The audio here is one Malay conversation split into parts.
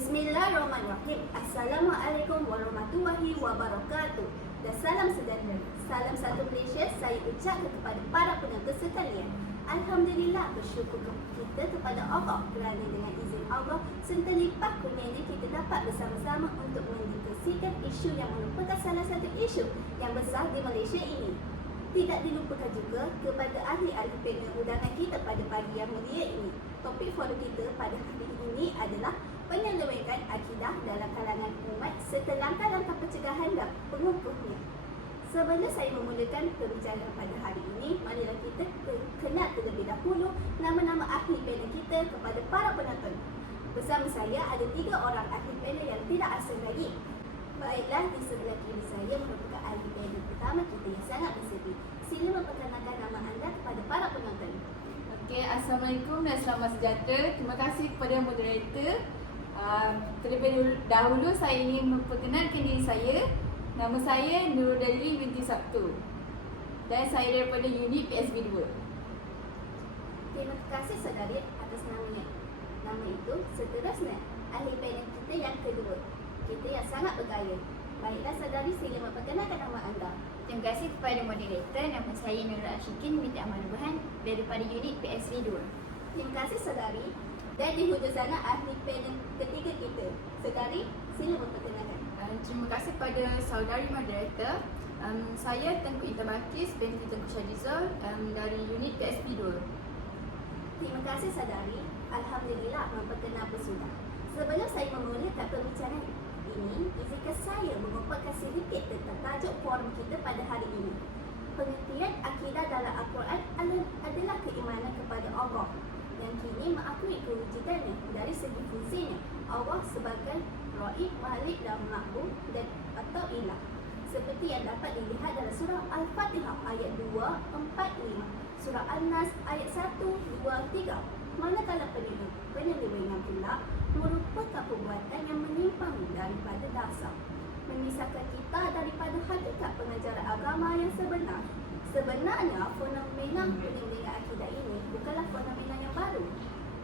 Bismillahirrahmanirrahim. Assalamualaikum warahmatullahi wabarakatuh. Dan salam sejahtera. Salam satu Malaysia saya ucapkan kepada para penonton sekalian. Alhamdulillah, bersyukur kita kepada Allah kerana dengan izin Allah serta limpah kurnianya kita dapat bersama-sama untuk mendiskusikan isu yang merupakan salah satu isu yang besar di Malaysia ini. Tidak dilupakan juga kepada ahli-ahli panel undangan kita pada pagi yang mulia ini. Topik forum kita pada hari ini adalah penyelewengan akidah dalam kalangan umat serta langkah-langkah pencegahan dan pengukuhnya. Sebelum saya memulakan pembicaraan pada hari ini, marilah kita kenal terlebih dahulu nama-nama ahli panel kita kepada para penonton. Bersama saya ada 3 orang ahli panel yang tidak asing lagi. Baiklah, di sebelah kiri saya merupakan ahli panel pertama kita yang sangat bersedia. Sila memperkenalkan nama anda kepada para penonton. Okey, Assalamualaikum dan selamat sejahtera. Terima kasih kepada moderator. Terlebih dahulu saya ingin memperkenalkan diri saya. Nama saya Nurul Dalili binti Sabtu dan saya daripada unit PSB 2. Terima kasih saudari atas namanya. Nama itu seterusnya ahli panel kita yang kedua. Kita yang sangat bergaya. Baiklah saudari, sila memperkenalkan nama anda. Terima kasih kepada moderator. Nama saya Nurul Ashikin binti Ahmad Burhan daripada unit PSV 2. Terima kasih saudari. Dan di hujung sana ahli panel ketiga kita. Saudari, sila memperkenalkan. Terima kasih kepada saudari moderator. Saya Tengku Ita Bakis binti Tengku Syadizul dari unit PSP 2. Terima kasih saudari. Alhamdulillah memperkenalkan sudah. Sebelum saya memulakan pembicaraan ini, izinkan saya mengumpulkan sedikit tentang tajuk forum kita pada hari ini. Pengertian akidah dalam Al-Quran adalah keimanan kepada Allah yang kini mengakui kewujudannya dari segi fungsinya. Allah sebagai Raib, Malik dan Ma'bud dan atau Ilah, seperti yang dapat dilihat dalam surah Al-Fatihah ayat 2, 4, 5, surah An-Nas ayat 1, 2, 3. Manakala penyelewengan pula merupakan perbuatan yang menyimpang daripada dasar, memisahkan kita daripada hakikat pengajaran agama yang sebenar. Sebenarnya fenomena penyelewengan akidah ini bukanlah fenomena yang baru,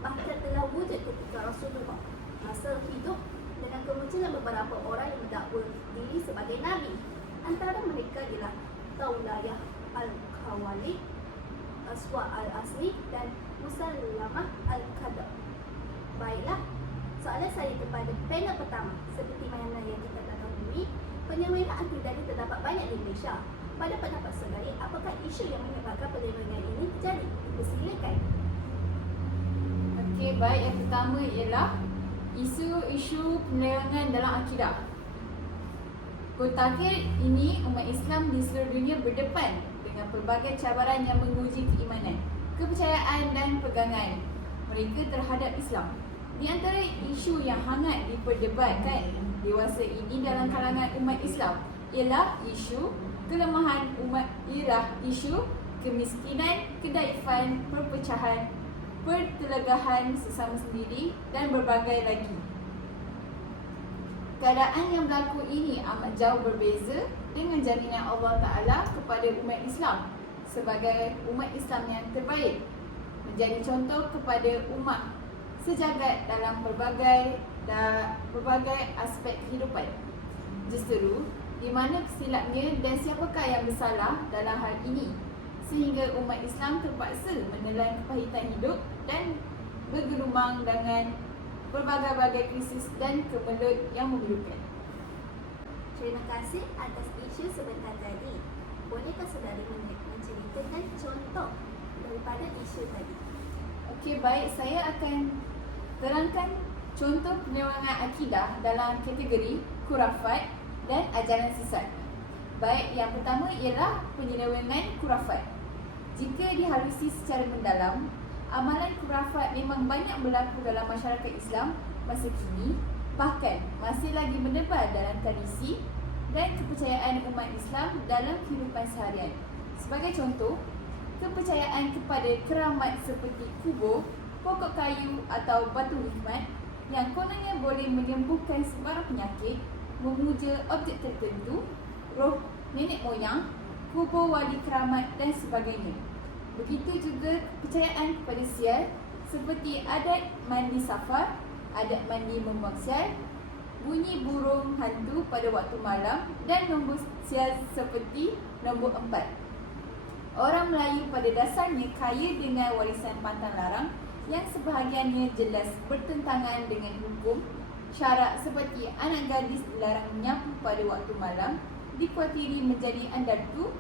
bahkan telah wujud ketika Rasulullah masa hidup dengan kemunculan beberapa orang yang mendakwa diri sebagai Nabi. Antara mereka ialah Taulayah Al-Khawalid, Aswa Al-Asli dan Musallamah Al-Qadar. Baiklah, soalan saya kepada panel pertama. Seperti mana yang kita ketahui, penyelewengan akidah ini terdapat banyak di Malaysia. Pada pendapat saudari, apakah isu yang menyebabkan penyelewengan ini terjadi? Persilakan. Okey, baik, yang pertama ialah isu-isu penyelewengan dalam akidah. Takhir ini umat Islam di seluruh dunia berdepan dengan pelbagai cabaran yang menguji keimanan, kepercayaan dan pegangan mereka terhadap Islam. Di antara isu yang hangat diperdebatkan dewasa ini dalam kalangan umat Islam ialah isu kelemahan umat, ialah isu kemiskinan, kedaifan, perpecahan, pertelegahan sesama sendiri dan berbagai lagi. Keadaan yang berlaku ini amat jauh berbeza dengan jaminan Allah Ta'ala kepada umat Islam sebagai umat Islam yang terbaik, menjadi contoh kepada umat sejagat dalam berbagai aspek kehidupan. Justru di mana kesilapnya dan siapakah yang bersalah dalam hal ini sehingga umat Islam terpaksa menelan kepahitan hidup dan bergelumang dengan berbagai-bagai krisis dan kemelut yang memilukan. Terima kasih atas isu sebentar tadi. Bolehkah saudari menceritakan contoh daripada isu tadi? Okey, baik, saya akan terangkan contoh penyelewengan akidah dalam kategori khurafat dan ajaran sesat. Baik, yang pertama ialah penyelewengan khurafat. Jika dihalusi secara mendalam, amalan khurafat memang banyak berlaku dalam masyarakat Islam masa kini, bahkan masih lagi mendebar dalam tradisi dan kepercayaan umat Islam dalam kehidupan seharian. Sebagai contoh, kepercayaan kepada keramat seperti kubur, pokok kayu atau batu hikmat yang kononnya boleh menyembuhkan sebarang penyakit, memuja objek tertentu, roh nenek moyang, kubur wali keramat dan sebagainya. Begitu juga kepercayaan kepada sial seperti adat mandi safar adat mandi membuang sial, bunyi burung hantu pada waktu malam, dan nombor sial seperti nombor 4. Orang Melayu pada dasarnya kaya dengan warisan pantang larang yang sebahagiannya jelas bertentangan dengan hukum. Syarat seperti anak gadis dilarang menyapu pada waktu malam, dikuatiri menjadi andartu,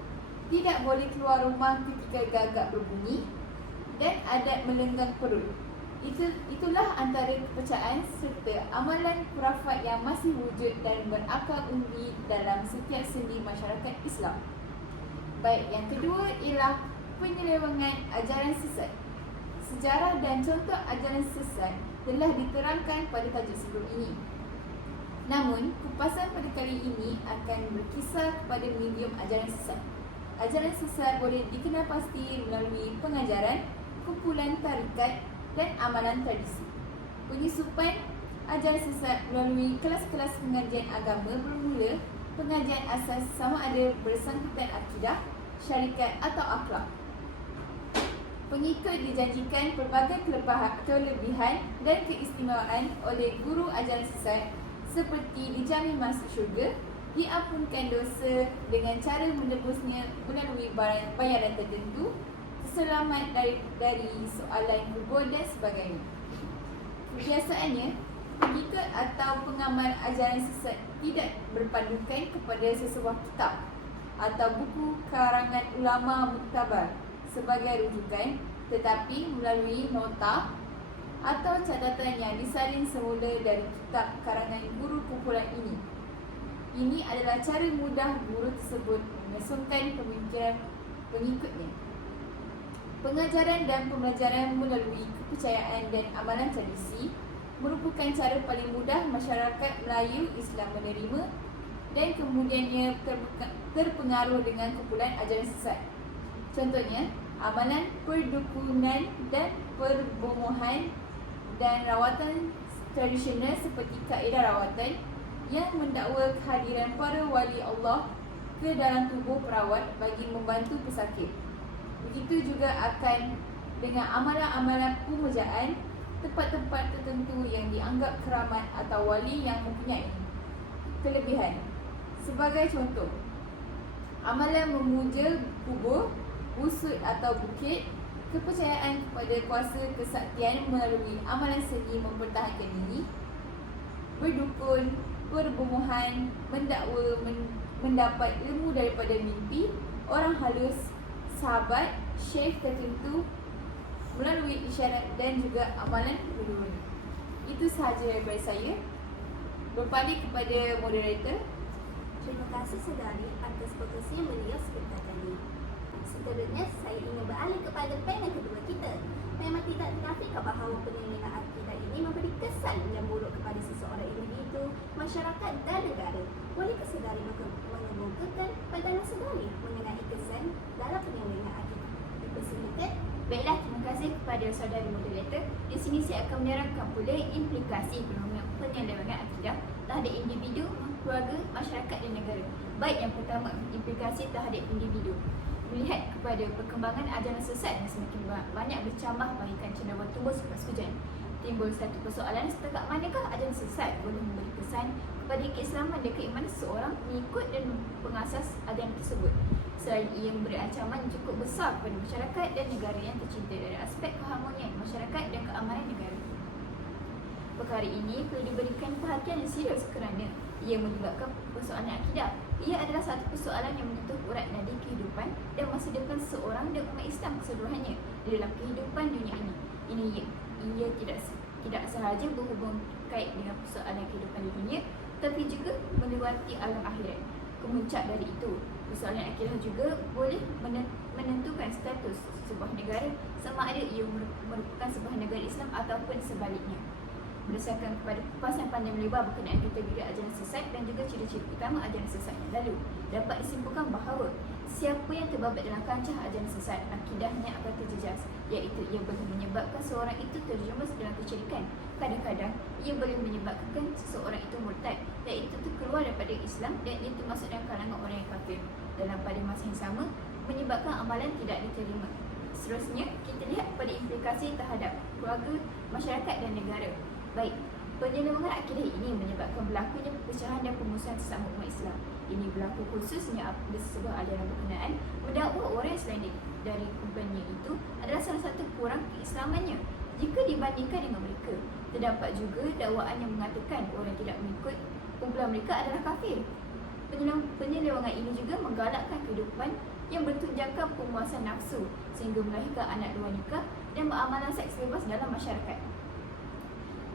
tidak boleh keluar rumah ketika gagak berbunyi, dan adat melenggang perut. Itulah antara kepercayaan serta amalan khurafat yang masih wujud dan berakar umbi dalam setiap sendi masyarakat Islam. Baik, yang kedua ialah penyelewengan ajaran sesat. Sejarah dan contoh ajaran sesat telah diterangkan pada tajuk sebelum ini. Namun, kupasan pada kali ini akan berkisar kepada medium ajaran sesat. Ajaran sesat boleh dikenal pasti melalui pengajaran, kumpulan tarikat dan amalan tradisi. Penyusupan ajaran sesat melalui kelas-kelas pengajian agama bermula pengajian asas sama ada bersangkutan akidah, syarikat atau akhlak. Pengikut dijanjikan pelbagai kelebihan dan keistimewaan oleh guru ajaran sesat seperti dijamin masuk syurga, diampunkan dosa dengan cara menebusnya melalui bayaran tertentu, selamat dari soalan kubur dan sebagainya. Kebiasaannya, pengikut atau pengamal ajaran sesat tidak berpandukan kepada sesebuah kitab atau buku karangan ulama muktabar sebagai rujukan, tetapi melalui nota atau catatan yang disalin semula dari kitab karangan guru kumpulan ini. Ini adalah cara mudah guru tersebut mengesongkan pemikiran pengikutnya. Pengajaran dan pembelajaran melalui kepercayaan dan amalan tradisi merupakan cara paling mudah masyarakat Melayu Islam menerima dan kemudiannya terpengaruh dengan kumpulan ajaran sesat. Contohnya, amalan perdukunan dan perbomohan dan rawatan tradisional seperti kaedah rawatan yang mendakwa kehadiran para wali Allah ke dalam tubuh perawat bagi membantu pesakit. Begitu juga akan dengan amalan-amalan pemujaan tempat-tempat tertentu yang dianggap keramat atau wali yang mempunyai kelebihan. Sebagai contoh, amalan memuja kubur, busut atau bukit, kepercayaan kepada kuasa kesaktian melalui amalan seni mempertahankan diri, berdukun, perbomohan, mendakwa mendapat ilmu daripada mimpi, orang halus, sahabat, syekh tertentu melalui isyarat dan juga amalan kedua. Itu sahaja daripada saya. Berpaling kepada moderator. Terima kasih saudari atas perkongsian beliau sebentar tadi. Seterusnya, saya ingin beralih kepada panel kedua kita. Memang tidak dinafikan bahawa penilaian akidah ini memberi kesan yang buruk kepada seseorang individu, masyarakat dan negara. Bolehkah saudari mengemukakan pandangan saudari mengenai kesan dalam penilaian akidah? Dipersilakan. Baiklah, terima kasih kepada saudari moderator. Di sini saya akan menerangkan pula implikasi penyelewengan akidah terhadap individu, keluarga, masyarakat dan negara. Baik, yang pertama, implikasi terhadap individu. Melihat kepada perkembangan ajaran sesat yang semakin banyak bercambah bahagikan cendawan tumbuh selepas hujan, timbul satu persoalan, setakat manakah ajaran sesat boleh memberi kesan kepada keislaman dan keimanan seseorang mengikut dan pengasas ajaran tersebut. Selain ia memberi ancaman yang cukup besar kepada masyarakat dan negara yang tercinta dari aspek keharmonian masyarakat dan keamanan negara. Perkara ini perlu diberikan perhatian yang serius kerana ia menyebabkan persoalan akidah. Ia adalah satu persoalan yang menyentuh urat nadi kehidupan dan masa depan seseorang dan umat Islam keseluruhannya di dalam kehidupan dunia ini. Ia tidak sahaja berhubung kait dengan persoalan kehidupan di dunia, tapi juga melewati alam akhirat. Kemuncak dari itu, persoalan akidah juga boleh menentukan status sebuah negara, sama ada ia merupakan sebuah negara Islam ataupun sebaliknya. Berdasarkan kepada kupasan pandang lebar berkenaan kategori ajaran sesat dan juga ciri-ciri utama ajaran sesat yang lalu, dapat disimpulkan bahawa siapa yang terbabat dalam kancah ajaran sesat, akidahnya akan terjejas, iaitu ia boleh menyebabkan seorang itu terjerumus dalam kesyirikan. Kadang-kadang ia boleh menyebabkan seseorang itu murtad, iaitu keluar daripada Islam dan ia termasuk dalam kalangan orang yang kafir. Dalam pada masa yang sama, menyebabkan amalan tidak diterima. Seterusnya, kita lihat pada implikasi terhadap keluarga, masyarakat dan negara. Baik, Penyelewengan akidah ini menyebabkan berlakunya perpecahan dan pemusuhan sesama umat Islam. Ini berlaku khususnya apabila sesebuah aliran berkenaan mendakwa orang selain dari kumpulannya itu adalah salah satu kurang keislamannya jika dibandingkan dengan mereka. Terdapat juga dakwaan yang mengatakan orang tidak mengikut kumpulan mereka adalah kafir. Penyelewengan ini juga menggalakkan kehidupan yang bertunjangkan pemuasan nafsu sehingga melahirkan anak luar nikah dan beramalan seks bebas dalam masyarakat.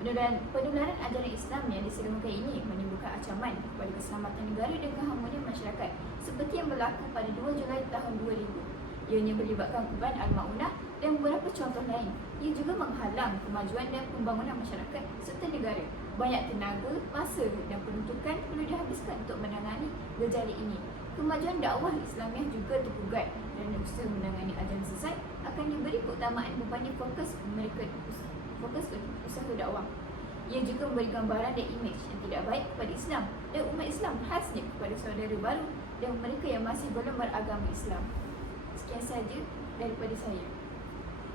Penularan ajaran Islam yang diselewengkan ini menimbulkan ancaman kepada keselamatan negara dan keharmonian masyarakat seperti yang berlaku pada 2 Julai tahun 2000. Ianya melibatkan kumpulan Al-Ma'unah dan beberapa contoh lain. Ia juga menghalang kemajuan dan pembangunan masyarakat serta negara. Banyak tenaga, masa dan peruntukan perlu dihabiskan untuk menangani gejala ini. Kemajuan dakwah Islamiah juga tergugat dan usaha menangani ajaran sesat akan diberi keutamaan berbanding fokus ke usaha dakwah. Ia juga memberi gambaran dan imej yang tidak baik kepada Islam dan umat Islam, khasnya kepada saudara baru dan mereka yang masih belum beragama Islam. Sekian sahaja daripada saya.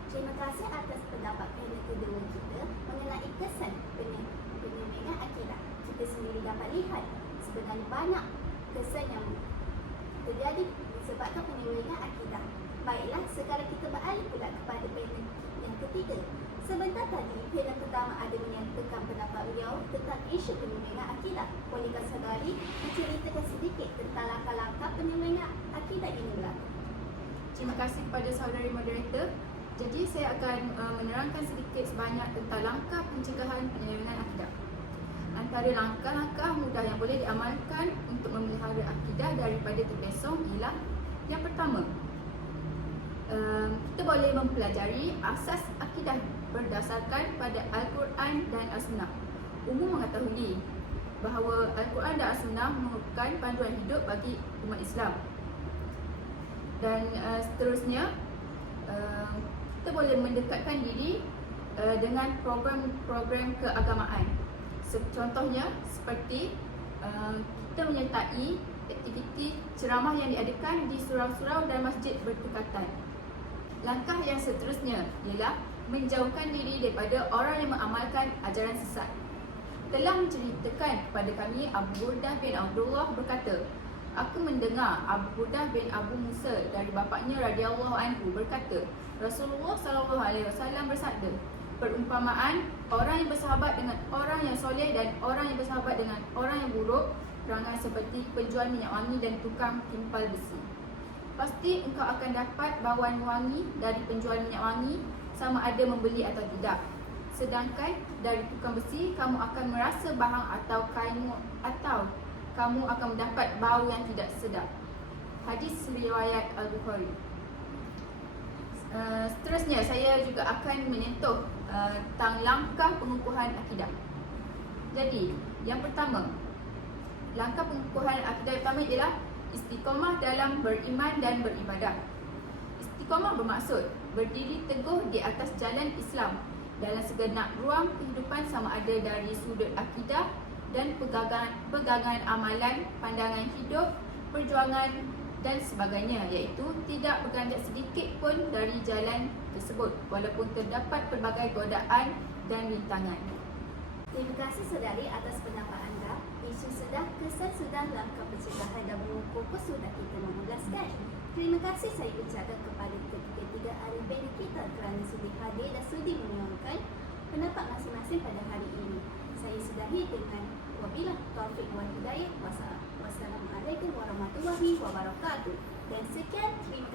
Terima kasih atas pendapat panel kedua kita mengenai kesan penyelewengan akidah. Kita sendiri dapat lihat sebenarnya banyak kesan yang terjadi disebabkan penyelewengan akidah. Baiklah, sekarang kita beralih pula kepada panel yang ketiga. Sebentar tadi, panel pertama ada menyatakan pendapat beliau tentang isu penyelewengan akidah. Bolehkah saudari menceritakan sedikit tentang langkah-langkah penyelewengan akidah ini berlaku? Terima kasih kepada saudari moderator. Jadi saya akan menerangkan sedikit sebanyak tentang langkah pencegahan penyelewengan akidah. Antara langkah-langkah mudah yang boleh diamalkan untuk memelihara akidah daripada terpesong ialah yang pertama, kita boleh mempelajari asas akidah berdasarkan pada Al-Quran dan As-Sunnah. Umum mengetahui bahawa Al-Quran dan As-Sunnah merupakan panduan hidup bagi umat Islam. Dan seterusnya, kita boleh mendekatkan diri dengan program-program keagamaan. Contohnya seperti kita menyertai aktiviti ceramah yang diadakan di surau-surau dan masjid bertukatan. Langkah yang seterusnya ialah menjauhkan diri daripada orang yang mengamalkan ajaran sesat. Telah menceritakan kepada kami Abu Burdah bin Abdullah berkata, aku mendengar Abu Burdah bin Abu Musa dari bapaknya radhiyallahu anhu berkata, Rasulullah SAW bersabda, perumpamaan orang yang bersahabat dengan orang yang soleh dan orang yang bersahabat dengan orang yang buruk perangai seperti penjual minyak wangi dan tukang timpal besi. Pasti engkau akan dapat bauan wangi dari penjual minyak wangi sama ada membeli atau tidak. Sedangkan dari tukang besi kamu akan merasa bahang atau kamu akan mendapat bau yang tidak sedap. Hadis riwayat Al-Bukhari. Seterusnya saya juga akan menyentuh tentang langkah pengukuhan akidah. Jadi, yang pertama, langkah pengukuhan akidah pertama ialah istiqamah dalam beriman dan beribadah. Istiqamah bermaksud berdiri teguh di atas jalan Islam dalam segenap ruang kehidupan sama ada dari sudut akidah dan pegangan amalan, pandangan hidup, perjuangan dan sebagainya, iaitu tidak berganjak sedikit pun dari jalan tersebut walaupun terdapat pelbagai godaan dan rintangan. Terima kasih saudari atas pendapat anda. Isu sudah, kesan sudah, langkah pencegahan dan mengukur sudah kita mengulaskan. Terima kasih saya ucapkan kepada ketiga-tiga ahli panel kita kerana sudi hadir dan sudi menyuarakan pendapat masing-masing pada hari ini. Saya sudahi dengan wabillahi taufiq wal hidayah. Wassalamualaikum warahmatullahi wabarakatuh. Dan sekian, terima